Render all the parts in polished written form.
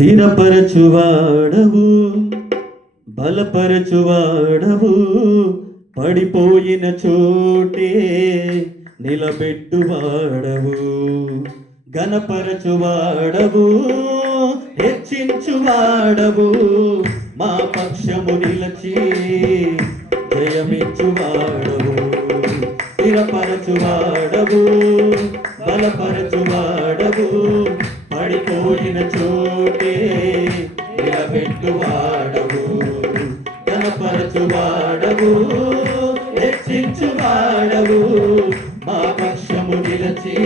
స్థిరపరచువాడవు, బలపరచువాడవు, పడిపోయిన చోటే నిలబెట్టువాడవు, ఘనపరచువాడవు, హెచ్చించువాడవు, మా పక్షము నిలచి జయమిచ్చువాడవు, స్థిరపరచువాడవు, బలపరచువాడవు, పడిపోయిన చోటే నిలబెట్టువాడవు, ఘనపరచువాడవు, హెచ్చించువాడవు, మా పక్షము నిలచి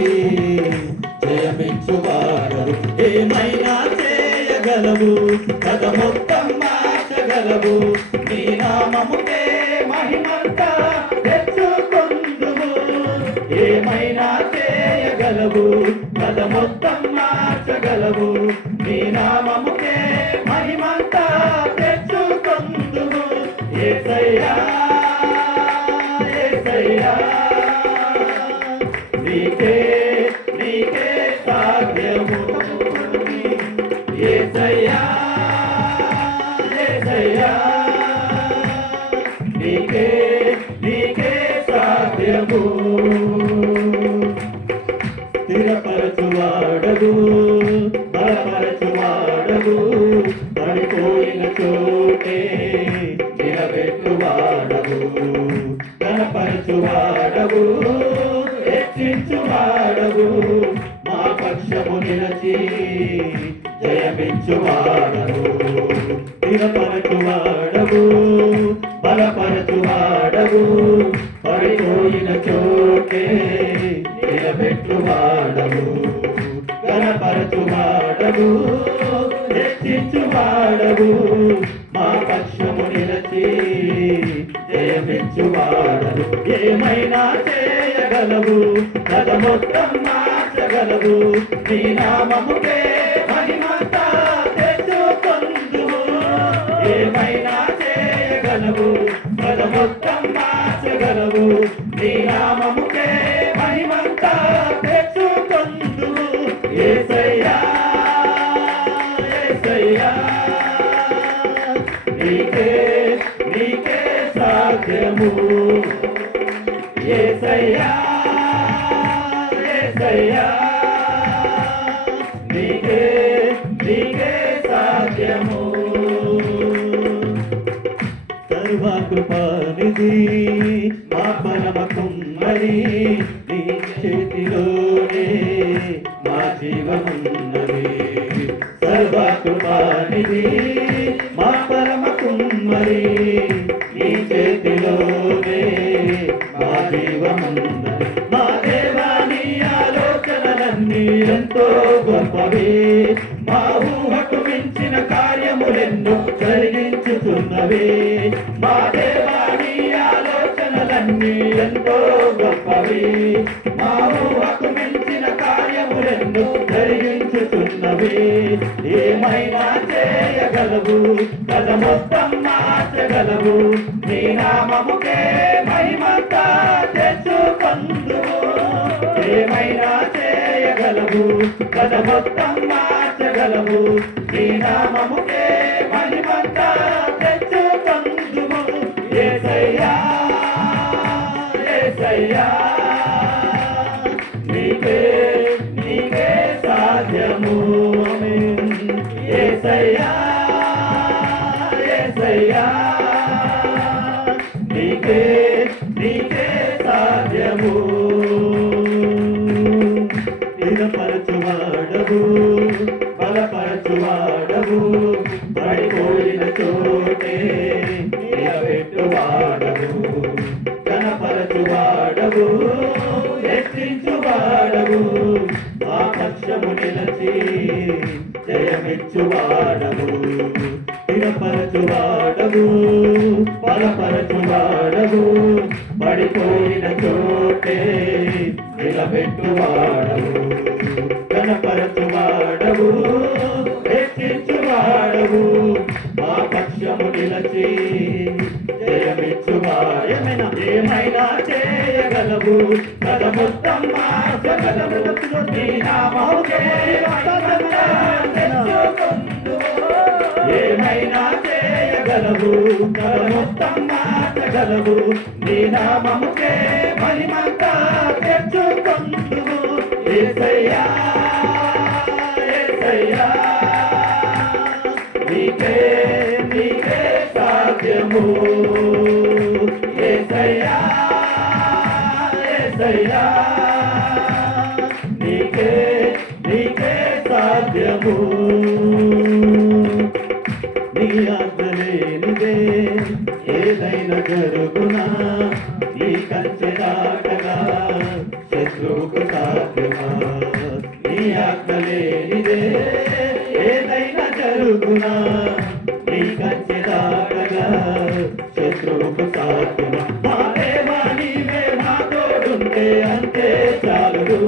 జయమిచ్చువాడవు. ఏమైనా చేయగలవు, కథ మొత్తం మార్చగలవు, నీ నామముకే మహిమంతా తెచ్చుకొందుము. ఏమైనా చేయగలవు, కథ మొత్తం మార్చగలవు, నీ నామముకే మహిమంతా తెచ్చుకొందుము. యేసయ్యా యేసయ్యా, నీకే నీకే సాధ్యము. యేసయ్యా యేసయ్యా, నీకే నీకే సాధ్యము. స్థిరపరచువాడవు, బలపరచువాడవు, పడిపోయిన చోటే నిలబెట్టువాడవు, ఘనపరచువాడవు, హెచ్చించువాడవు, మా పక్షము నిలచి జయమిచ్చువాడవు. స్థిరపరచువాడవు, బలపరచువాడవు, పడిపోయిన చోటే నిలబెట్టువాడవు, ఘనపరచువాడవు, హెచ్చించువాడవు, మా పక్షము నిలచి జయమిచ్చువాడవు. ఏమైనా చేయగలవు, కథ మొత్తం మార్చగలవు, నీ నామముకే మహిమంతా తెచ్చుకొందుము. ఏమైనా చేయగలవు, కథ మొత్తం మార్చగలవు, నీ నామముకే మహిమంతా తెచ్చుకొందుము. యేసయ్యా యేసయ్యా, నీకే నీకే సాధ్యము. యేసయ్యా యేసయ్యా, నీకే నీకే సాధ్యము. సర్వకృపానిధి మా పరమ కుమ్మరి, నీ చేతిలోనే మా జీవమున్నది. సర్వకృపానిధి మా పరమ కుమ్మరి, నీ చేతిలోనే మా జీవమున్నది. మా దేవా, నీ ఆలోచనలన్నీ ఎంతో గొప్పవి, మా ఊహకు మించిన కార్యములెన్నో జరిగించుతున్నవి. మా దేవా, నీ ఆలోచనలన్నీ ఎంతో గొప్పవి, మా ఊహకు మించిన కార్యములెన్నో జరిగించుతున్నవి. ఏమైనా చేయగలవు, కథ మొత్తం మార్చగలవు, నీ నామముకే మహిమంతా తెచ్చుకొందుము. ఏమైనా చేయగలవు, కథ మొత్తం మార్చగలవు, నీ నామముకే మహిమంతా తెచ్చుకొందుము. యేసయ్యా యేసయ్యా, నీకే నీకే సాధ్యము. యేసయ్యా యేసయ్యా, నీకే నీకే సాధ్యము. స్థిరపరచువాడవు, బలపరచువాడవు, పడిపోయిన చోటే నిలబెట్టువాడవు, ఘనపరచువాడవు, హెచ్చించువాడవు, మా పక్షము నిలచి జయమిచ్చువాడవు. స్థిరపరచువాడవు, బలపరచువాడవు, పడిపోయిన చోటే నిలబెట్టువాడవు, ఘనపరచువాడవు, హెచ్చించువాడవు, మా పక్షము నిలచి జయమిచ్చువాడు. ఏమైనా చేయగలవు, కథ మొత్తం మార్చగలవు, నీ నామముకే మహిమంతా తెచ్చుకొందుము. చేయగలవు కథ మొత్తం మార్చగలవు నీ నామముకే మహిమంతా తెచ్చుకొందువు యేసయ్యా యేసయ్యా నీకే నీకే సాధ్యము యేసయ్యా యేసయ్యా నీకే నీకే సాధ్యము నీ ఆజ్ఞలేనిదే ఏదైనా జరుగునా నీ కంచె దాటగా శత్రువుకు సాధ్యమా నీ ఆజ్ఞలేనిదే ఏదైనా జరుగునా నీ కంచె దాటగా శత్రువుకు సాధ్యమా మా దేవా నీవే మా తోడుంటే అంతే చాలు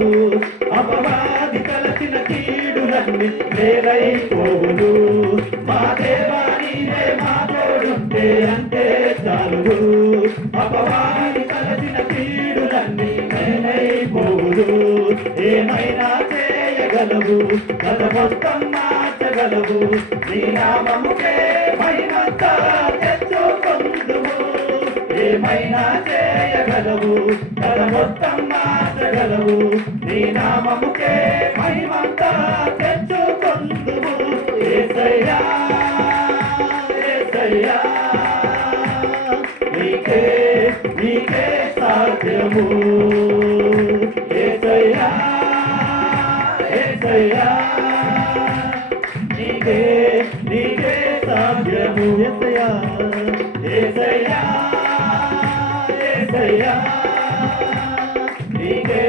అపవాది తలచిన కీడులన్నీ వేరైపోవును మా దేవా నీవే మా తోడుంటే అంతే చాలు అపవాది తలచిన కీడులన్నీ వేరైపోవును ఏమైనా చేయగలవు కథ మొత్తం మార్చగలవు నీ నామముకే మహిమంతా తెచ్చుకొందువు ఏమైనా చేయగలవు కథ మొత్తం మార్చగలవు నీ నామముకే మహిమంతా తెచ్చుకొందువు యేసయ్యా యేసయ్యా నీకే నీకే సాధ్యము యేసయ్యా యేసయ్యా నీకే నీకే సాధ్యము యేసయ్యా యేసయ్యా యేసయ్యా నీకే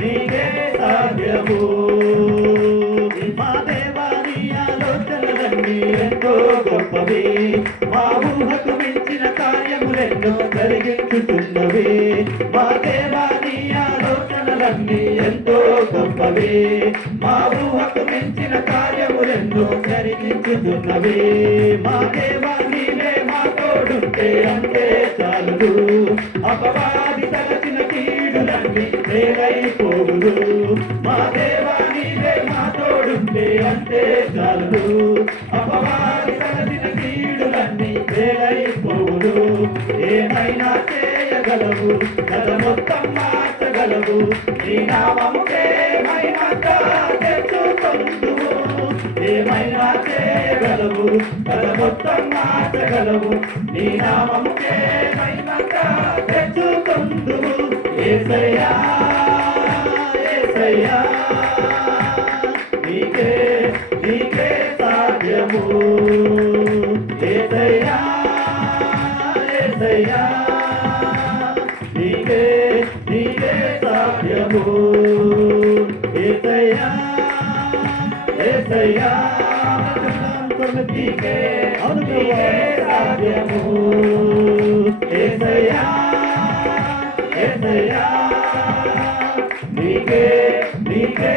నీకే సాధ్యము మా దేవా నీ ఆలోచనలన్నీ ఎంతో గొప్పవి మా ఊహకు మించిన కార్యములెన్నో జరిగించుతున్నవి మా దేవా నీ ఆలోచనలన్నీ ఎంతో గొప్పవి మా ఊహకు మించిన కార్యములెన్నో జరిగించుతున్నవి మా దేవా నీవే మా తోడుంటే అంతే చాలు అపవాది తలచిన కీడులన్నీ వేరైపోవును మా దేవా నీవే మా తోడుంటే అంతే చాలు అపవాది తలచిన కీడులన్నీ వేరైపోవును ఏమైనా చేయగలవు కథ మొత్తం మార్చగలవు నీ నామముకే మహిమంతా తెచ్చుకొందువు ఏమైనా చేయగలవు కథ మొత్తం మార్చగలవు నీ నామముకే మహిమంతా తెచ్చుకొందువు యేసయ్యా యేసయ్యా నీకే నీకే సాధ్యము యేసయ్యా యేసయ్యా నీకే నీకే సాధ్యము యేసయ్యా యేసయ్యా నీకే నీకే సాధ్యము యేసయ్యా యేసయ్యా నీకే నీకే